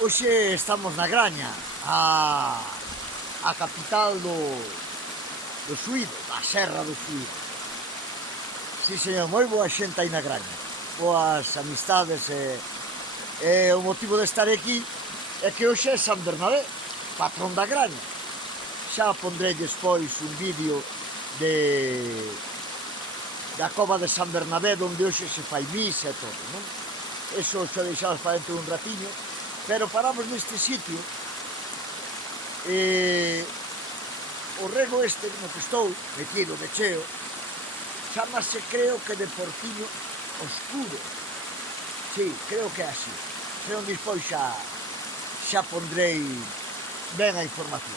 Hoxe estamos na Graña, a capital do Suído, da Serra do Suído. Si, señor, moi boa xente aí na Graña, boas amistades e o motivo de estar aquí é que hoxe é San Bernabé, patrón da Graña. Xa pondrei despois un vídeo da cova de San Bernabé, onde hoxe se fai misa e todo, non? Eso xa deixamos para dentro un ratiño, pero paramos neste sitio e o rego este no que estou metido de cheo chamase, creo que, de Portiño Oscuro. Sí, creo que é así, pero despois xa pondrei ben a información,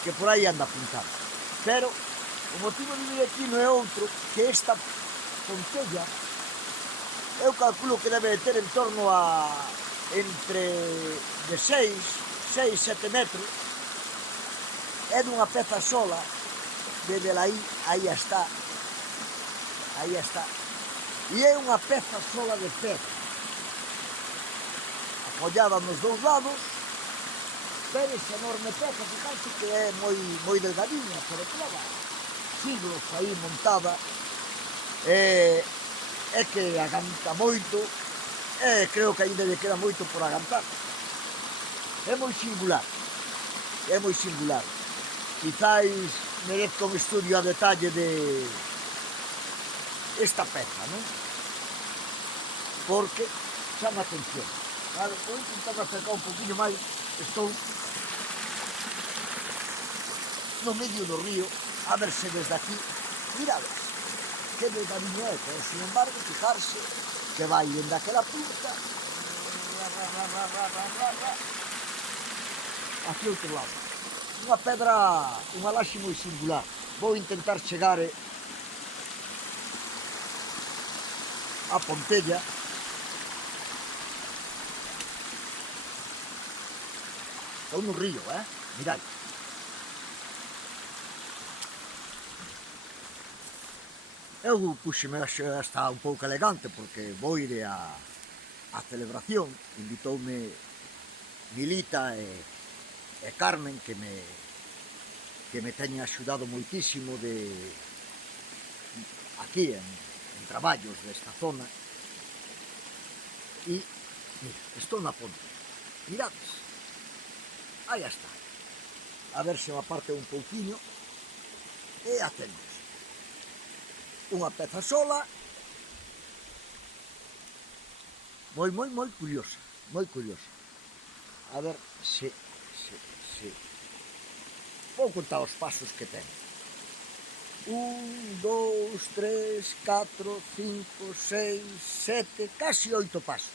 que por aí anda apuntado. Pero o motivo de vir aquí non é outro que esta Pontella. Eu calculo que debe ter en torno a entre de 6, 7 metros. É dunha peza sola, desde aí está, e é unha peza sola de pedra, apollada nos dous lados, pero esa enorme peza, fíjate que é moi delgadinha, pero que leva siglos aí montada, é que aganta moito, e creo que ainda lle queda moito por agantar. É moi singular, Quizáis merezca un estudio a detalle de esta peza, non? Porque chama a atención. Vale, vou intentar acercar un poquinho máis, estou no medio do río, a ver se desde aquí, mirades, que delgadinho é, pero sin embargo, fijarse que vai dende aquela punta aquí outro lado. Unha pedra, unha laxe moi singular. Vou intentar chegar a Pontella. Estou no río, mirad. Eu puxeme hasta un pouco elegante porque vou ir a celebración. Invitoume Milita e Carmen, que me teñen axudado moitísimo aquí en traballos desta zona. E mira, estou na ponte, mirades, aí está, a ver se me aparte un pouquiño, e a temos unha peza sola, moi curiosa, a ver se vou contar os pasos que ten. 1, 2, 3, 4, 5, 6, 7, casi 8 pasos.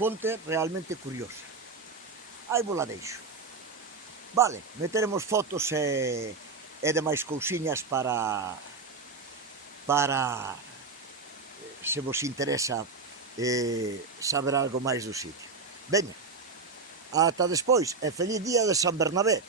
Ponte realmente curiosa. Aí vos la deixo. Vale, meteremos fotos e demais cousiñas para se vos interesa saber algo máis do sitio. Veña, ata despois, e feliz día de San Bernabé.